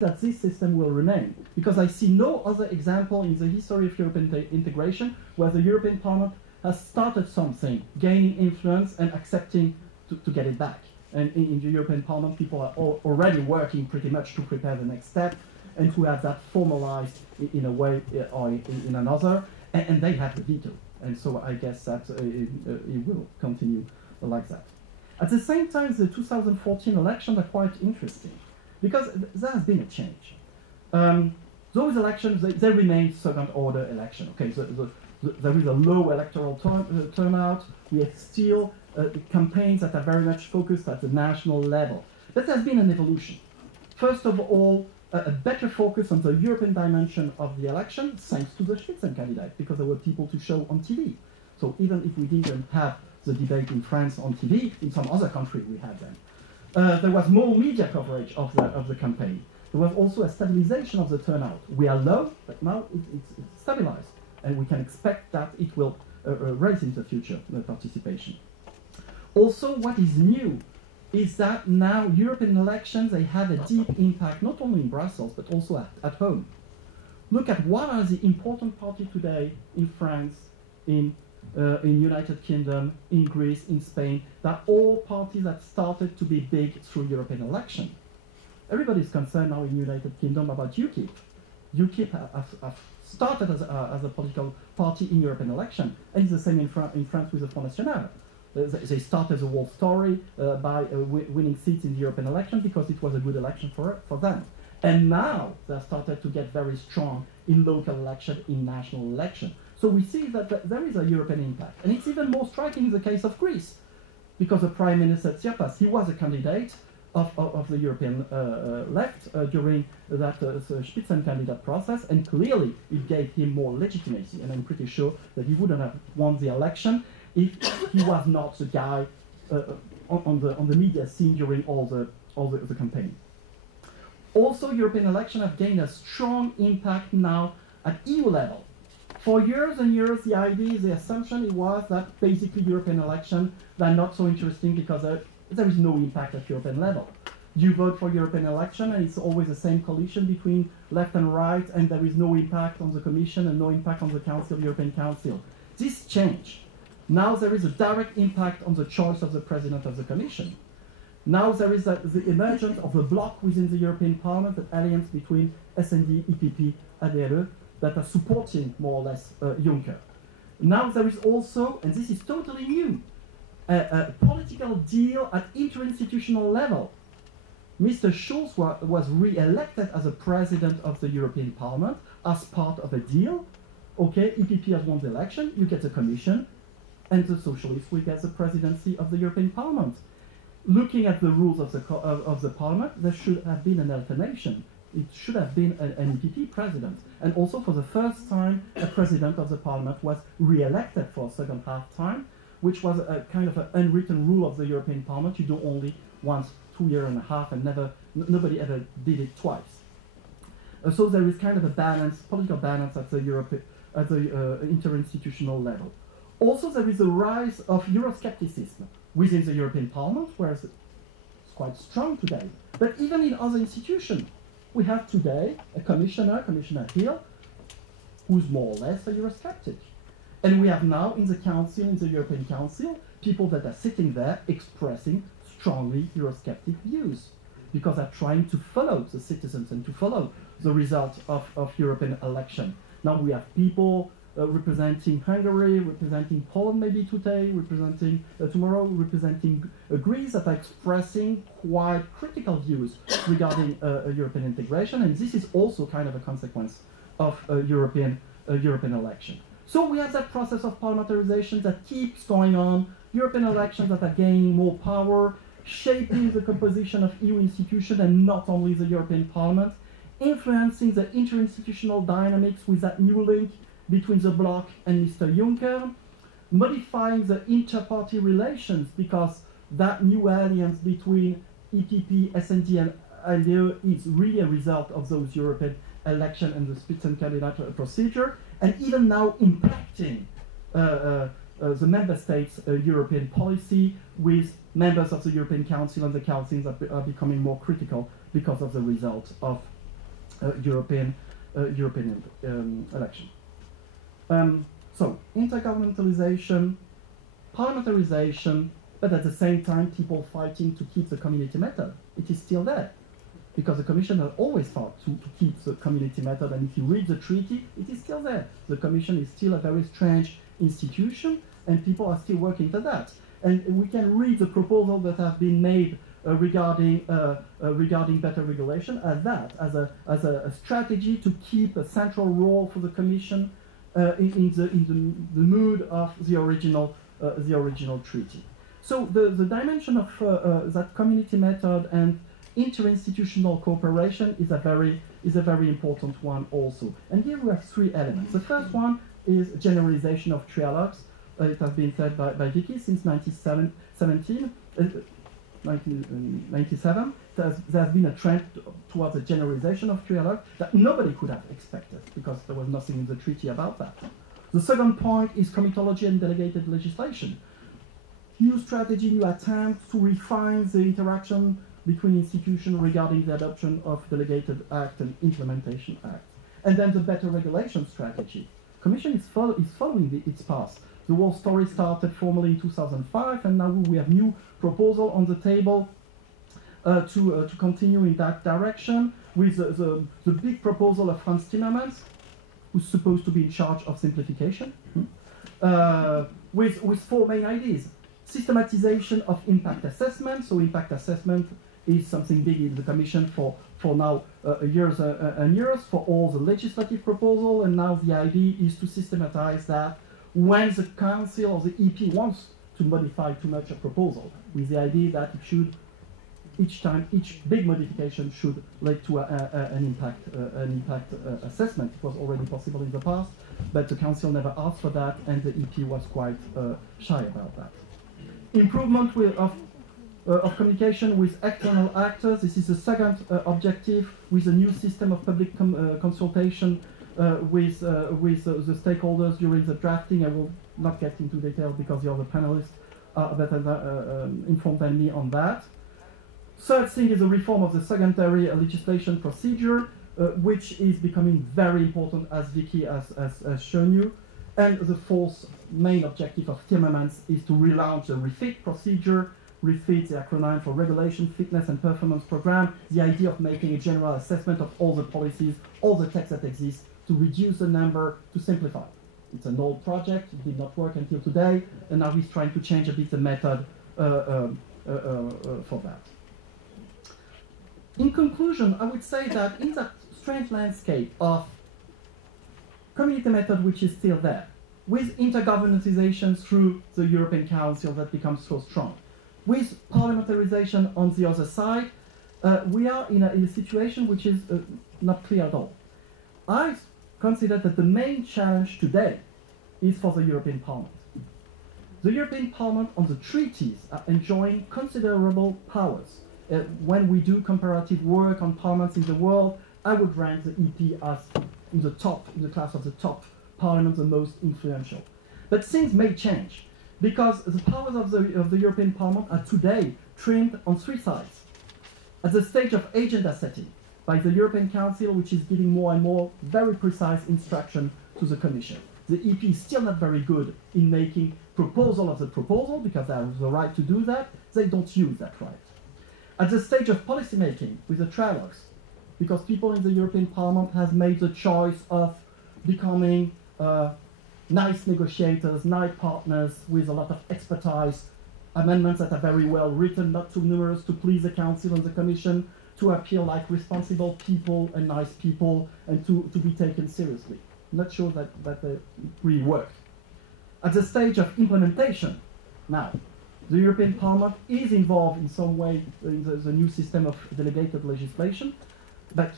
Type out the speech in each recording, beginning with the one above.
that this system will remain, because I see no other example in the history of European integration where the European Parliament has started something, gaining influence and accepting to get it back. And in the European Parliament, people are already working pretty much to prepare the next step and to have that formalized in a way or in another, and they have the veto. And so I guess that it will continue like that. At the same time, the 2014 elections are quite interesting, because there has been a change. Those elections, they remain second-order elections. Okay, there is a low electoral turnout. We have still campaigns that are very much focused at the national level. But there's been an evolution. First of all, a better focus on the European dimension of the election, thanks to the Spitzenkandidat, because there were people to show on TV. So even if we didn't have the debate in France on TV, in some other country we had them. There was more media coverage of the campaign. There was also a stabilization of the turnout. We are low, but now it's stabilized. And we can expect that it will raise in the future, the participation. Also, what is new is that now European elections, they have a deep impact, not only in Brussels, but also at home. Look at what are the important parties today in France, in United Kingdom, in Greece, in Spain. They're all parties that started to be big through European election. Everybody's concerned now in United Kingdom about UKIP. UKIP have started as a political party in European election, and it's the same in France with the Front National. They started the whole story by winning seats in the European election because it was a good election for them. And now they started to get very strong in local election, in national election. So we see that there is a European impact. And it's even more striking in the case of Greece, because the Prime Minister Tsipras, he was a candidate of the European left during that Spitzenkandidat process, and clearly it gave him more legitimacy. And I'm pretty sure that he wouldn't have won the election if he was not the guy on the media scene during all the campaign. Also, European elections have gained a strong impact now at EU level. For years and years, the idea, the assumption was that basically European elections are not so interesting because there is no impact at European level. You vote for European election and it's always the same coalition between left and right, and there is no impact on the Commission and no impact on the Council, European Council. This changed. Now there is a direct impact on the choice of the President of the Commission. Now there is the emergence of a bloc within the European Parliament, the alliance between SD, EPP, ADLE, that are supporting more or less Juncker. Now there is also, and this is totally new, a political deal at interinstitutional level. Mr. Schulz was re-elected as a president of the European Parliament as part of a deal. Okay, EPP has won the election, you get the Commission, and the Socialists will get the presidency of the European Parliament. Looking at the rules of the Parliament, there should have been an alternation. It should have been an EPP president. And also for the first time, a president of the Parliament was re-elected for a second half time, which was a kind of an unwritten rule of the European Parliament. You do only once 2 years and a half, and nobody ever did it twice. So there is kind of a balance, political balance at the interinstitutional level. Also, there is a rise of Euroscepticism within the European Parliament, whereas it's quite strong today. But even in other institutions, we have today a Commissioner Hill, who's more or less a Eurosceptic. And we have now in the Council, in the European Council, people that are sitting there expressing strongly Eurosceptic views, because they're trying to follow the citizens and to follow the result of European election. Now we have people representing Hungary, representing Poland maybe today, representing tomorrow, representing Greece, that are expressing quite critical views regarding European integration, and this is also kind of a consequence of European election. So we have that process of parliamentarization that keeps going on, European elections that are gaining more power, shaping the composition of EU institutions and not only the European Parliament, influencing the interinstitutional dynamics with that new link between the bloc and Mr. Juncker, modifying the inter-party relations because that new alliance between EPP, SD and ALDE is really a result of those European election and the Spitzenkandidat procedure, and even now impacting the member states' European policy with members of the European Council and the councils that are becoming more critical because of the result of European election. So intergovernmentalization, parliamentarization, but at the same time people fighting to keep the community method. It is still there, because the Commission has always fought to keep the community method, and if you read the treaty, it is still there. The Commission is still a very strange institution, and people are still working for that. And we can read the proposals that have been made regarding better regulation as that, as a strategy to keep a central role for the Commission in the mood of the original treaty. So the dimension of that community method and interinstitutional cooperation is a very important one also. And here we have three elements. The first one is generalization of trialogues. It has been said by Vicky since 1997. There has been a trend towards a generalization of trialogue that nobody could have expected, because there was nothing in the treaty about that. The second point is comitology and delegated legislation. New strategy, new attempt to refine the interaction between institutions regarding the adoption of delegated act and implementation act. And then the better regulation strategy. Commission is following its path. The whole story started formally in 2005, and now we have new proposal on the table to continue in that direction, with the big proposal of Frans Timmermans, who's supposed to be in charge of simplification, with four main ideas. Systematization of impact assessment. So impact assessment is something big in the Commission for now years and years for all the legislative proposal, and now the idea is to systematize that when the Council or the EP wants to modify too much a proposal, with the idea that it should, each big modification should lead to an impact assessment. It was already possible in the past, but the Council never asked for that, and the EP was quite shy about that. Improvement of communication with external actors. This is the second objective, with a new system of public consultation with the stakeholders during the drafting. I will not get into detail because the other panelists are better informed than me on that. Third thing is a reform of the secondary legislation procedure, which is becoming very important, as Vicky has shown you. And the fourth main objective of Timmermans is to relaunch the REFIT procedure. REFIT, the acronym for Regulation, Fitness and Performance Program, the idea of making a general assessment of all the policies, all the texts that exist, to reduce the number, to simplify. It's an old project, it did not work until today, and now he's trying to change a bit the method for that. In conclusion, I would say that in that strange landscape of community method, which is still there, with intergovernmentalization through the European Council that becomes so strong, with parliamentarization on the other side, we are in a situation which is not clear at all. I consider that the main challenge today is for the European Parliament. The European Parliament on the treaties are enjoying considerable powers. When we do comparative work on parliaments in the world, I would rank the EP as in the class of the top parliaments, the most influential. But things may change, because the powers of the European Parliament are today trimmed on three sides. At the stage of agenda setting, by the European Council, which is giving more and more very precise instruction to the Commission. The EP is still not very good in making proposal of the proposal, because they have the right to do that. They don't use that right. At the stage of policy making, with the trilogues, because people in the European Parliament have made the choice of becoming nice negotiators, nice partners with a lot of expertise, amendments that are very well written, not too numerous to please the Council and the Commission, to appear like responsible people and nice people, and to be taken seriously. I'm not sure that it really worked. At the stage of implementation, now, the European Parliament is involved in some way in the new system of delegated legislation, but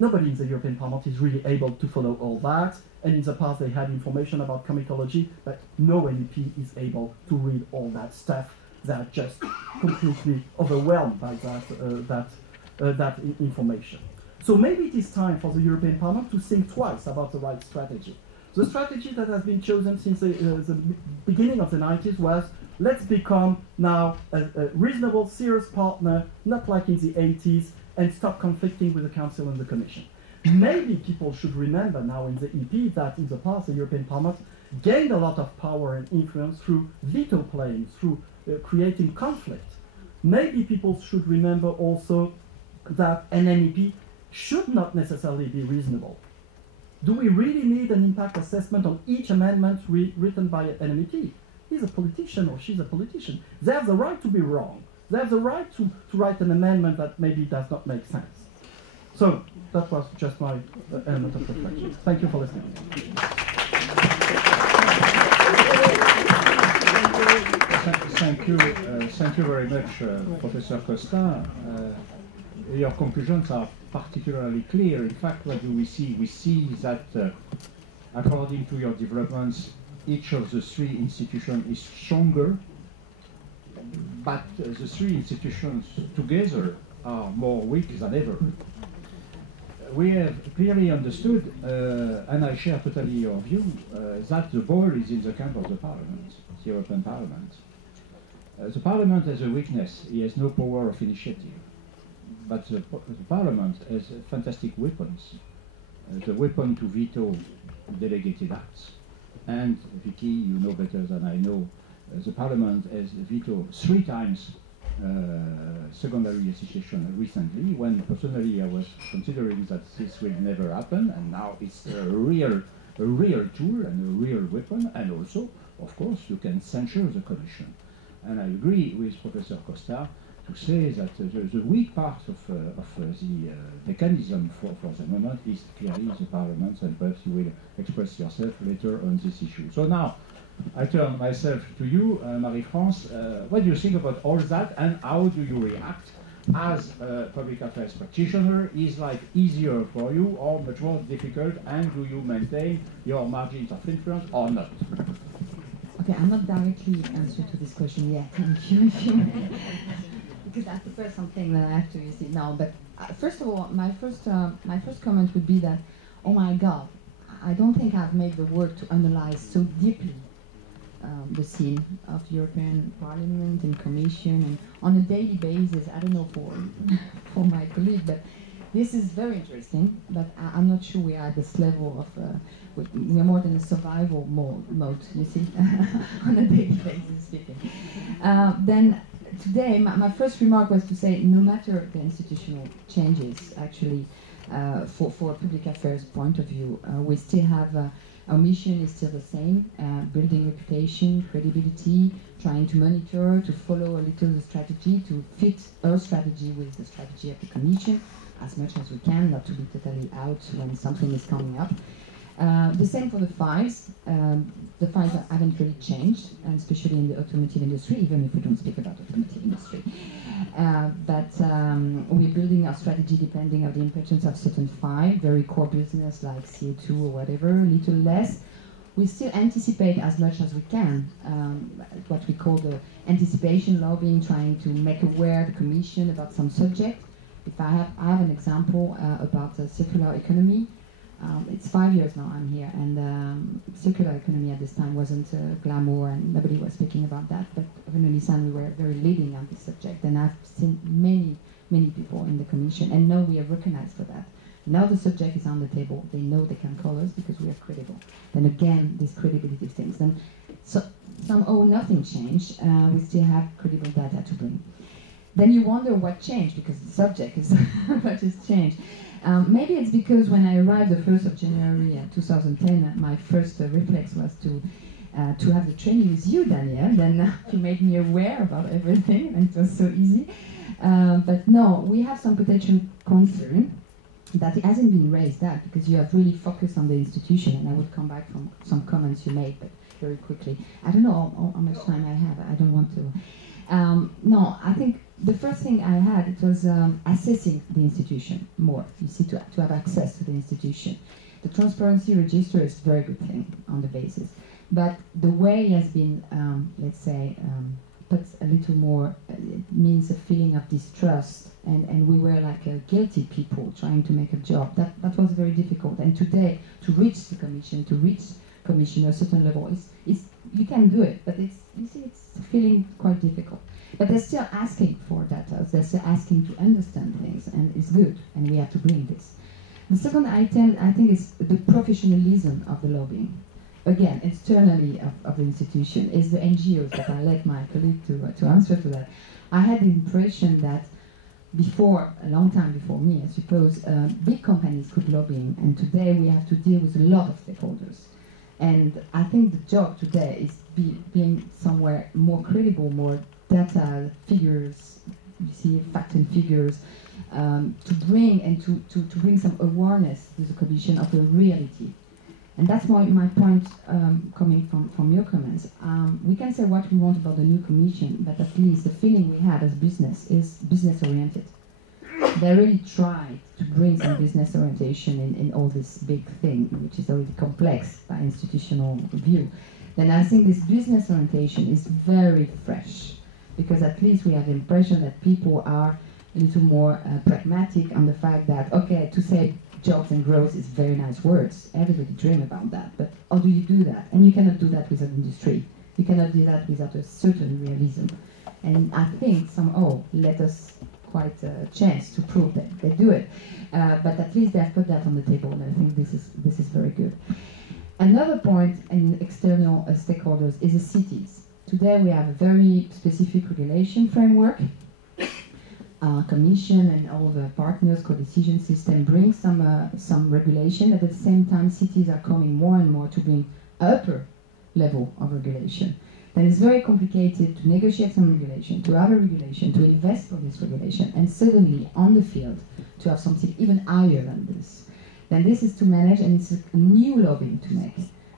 nobody in the European Parliament is really able to follow all that, and in the past they had information about comitology, but no MEP is able to read all that stuff. They are just completely overwhelmed by that information. So maybe it is time for the European Parliament to think twice about the right strategy. The strategy that has been chosen since the beginning of the 90s was, let's become now a reasonable, serious partner, not like in the 80s, and stop conflicting with the Council and the Commission. Maybe people should remember now in the EP that in the past the European Parliament gained a lot of power and influence through veto playing, through creating conflict. Maybe people should remember also that an MEP should not necessarily be reasonable. Do we really need an impact assessment on each amendment written by an MEP? He's a politician or she's a politician. They have the right to be wrong. They have the right to write an amendment that maybe does not make sense. So that was just my element of reflection. Thank you for listening. Thank you very much, Professor Costa. Your conclusions are particularly clear. In fact, what do we see? We see that, according to your developments, each of the three institutions is stronger, but the three institutions together are more weak than ever. We have clearly understood, and I share totally your view, that the ball is in the camp of the Parliament, the European Parliament. The Parliament has a weakness. He has no power of initiative. But the Parliament has fantastic weapons. The weapon to veto delegated acts. And, Vicky, you know better than I know, the Parliament has vetoed 3 times secondary legislation recently, when personally I was considering that this will never happen, and now it's a real tool and a real weapon, and also, of course, you can censure the Commission. And I agree with Professor Costa to say that the weak part of the mechanism for the moment is clearly the Parliament, and perhaps you will express yourself later on this issue. So now, I turn myself to you, Marie-France. What do you think about all that, and how do you react as a public affairs practitioner? Is life easier for you or much more difficult, and do you maintain your margins of influence or not? Okay, I'm not directly answering to this question yet, thank you, because that's the first thing that I have to see now. But first of all, my first comment would be that, oh my God, I don't think I've made the work to analyze so deeply the scene of the European Parliament and Commission, and on a daily basis. I don't know for my colleague, but this is very interesting. But I'm not sure we are at this level of. We are more than a survival mode, you see, on a daily basis speaking. Then today, my first remark was to say, no matter the institutional changes, actually, for a public affairs point of view, we still have, our mission is still the same, building reputation, credibility, trying to monitor, to follow a little the strategy, to fit our strategy with the strategy of the Commission, as much as we can, not to be totally out when something is coming up. The same for the files. The files haven't really changed, and especially in the automotive industry, even if we don't speak about automotive industry. But we're building our strategy depending on the importance of certain files, very core business like CO2 or whatever, a little less. We still anticipate as much as we can, what we call the anticipation lobbying, trying to make aware the Commission about some subject. If I have an example about the circular economy. It's 5 years now I'm here, and circular economy at this time wasn't glamour, and nobody was speaking about that. But Renault-Nissan, we were very leading on this subject, and I've seen many people in the Commission, and now we are recognized for that. Now the subject is on the table. They know they can call us because we are credible. Then again, these credibility things. Then so somehow nothing changed. We still have credible data to bring. Then you wonder what changed, because the subject is what has changed. Maybe it's because when I arrived the 1st of January 2010, my first reflex was to have the training with you, Daniel. Then you made me aware about everything, and it was so easy. But no, we have some potential concern that it hasn't been raised that because you have really focused on the institution, and I would come back from some comments you made, but very quickly. I don't know how much time I have. I don't want to. No, I think the first thing I had, it was assessing the institution more. You see, to have access to the institution. The transparency register is a very good thing on the basis. But the way has been, let's say, puts a little more, it means a feeling of distrust. And we were like guilty people trying to make a job. That was very difficult. And today, to reach the Commission, to reach Commission at a certain level, you can do it, but it's feeling quite difficult. But they're still asking for data, they're still asking to understand things, and it's good, and we have to bring this. The second item, I think, is the professionalism of the lobbying. Again, externally of the institution, is the NGOs that I let my colleague to answer to that. I had the impression that before, a long time before me, I suppose, big companies could lobbying, and today we have to deal with a lot of stakeholders. And I think the job today is being somewhere more credible, more data, figures, you see, fact and figures, to bring and to bring some awareness to the Commission of the reality. And that's my point coming from your comments. We can say what we want about the new Commission, but at least the feeling we have as business is business-oriented. They really try to bring some business orientation in all this big thing, which is already complex by institutional view. Then I think this business orientation is very fresh, because at least we have the impression that people are a little more pragmatic on the fact that, okay, to say jobs and growth is very nice words. Everybody dream about that, but how do you do that? And you cannot do that without industry. You cannot do that without a certain realism. And I think somehow let us quite a chance to prove that they do it. But at least they have put that on the table, and I think this is very good. Another point in external stakeholders is the cities. Today we have a very specific regulation framework. Commission and all the partners, co-decision system bring some regulation. At the same time, cities are coming more and more to bring upper level of regulation. Then it's very complicated to negotiate some regulation, to have a regulation, to invest for this regulation, and suddenly on the field to have something even higher than this. Then this is to manage, and it's a new lobbying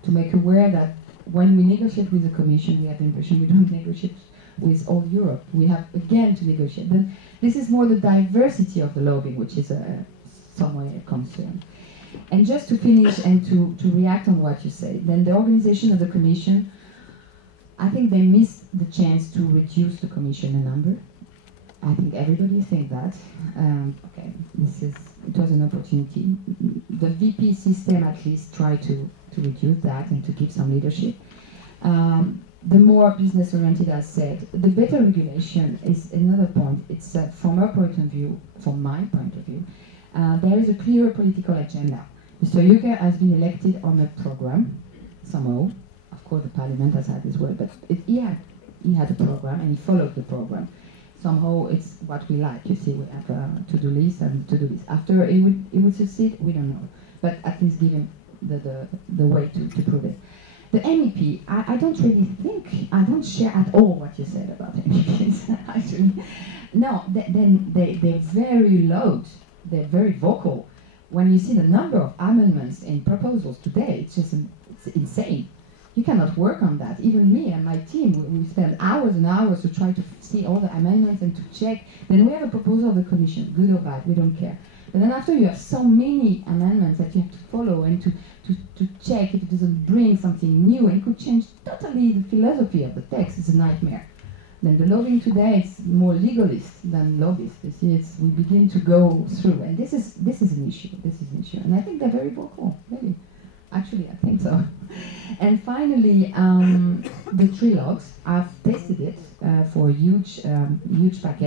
to make aware that when we negotiate with the Commission, we have the impression we don't negotiate with all Europe. We have again to negotiate. Then this is more the diversity of the lobbying, which is somewhat a concern. And just to finish and to react on what you say, then the organization of the Commission, I think they missed the chance to reduce the Commission in number. I think everybody thinks that. Okay, it was an opportunity. The VP system at least tried to reduce that and to give some leadership. The more business-oriented, as said, the better regulation is another point. It's from our point of view, from my point of view, there is a clear political agenda. Mr. Juncker has been elected on a program, somehow. Of course, the Parliament has had as well, but he had a program and he followed the program. Somehow, it's what we like. You see, we have a to-do list and to-do list. After he would succeed, we don't know, but at least give him the way to prove it. The MEP, I don't really think, I don't share at all what you said about MEPs, actually. No, they're very loud, they're very vocal. When you see the number of amendments and proposals today, it's insane. You cannot work on that. Even me and my team, we spend hours and hours to try to see all the amendments and to check. Then we have a proposal of the Commission, good or bad, we don't care. But then after you have so many amendments that you have to follow and to check if it doesn't bring something new, and it could change totally the philosophy of the text. It's a nightmare. Then the lobbying today is more legalist than lobbyist. You see, we begin to go through, and this is an issue. This is an issue, and I think they're very vocal. Really, actually, I think so. And finally, the trilogues. I've tested it for a huge package.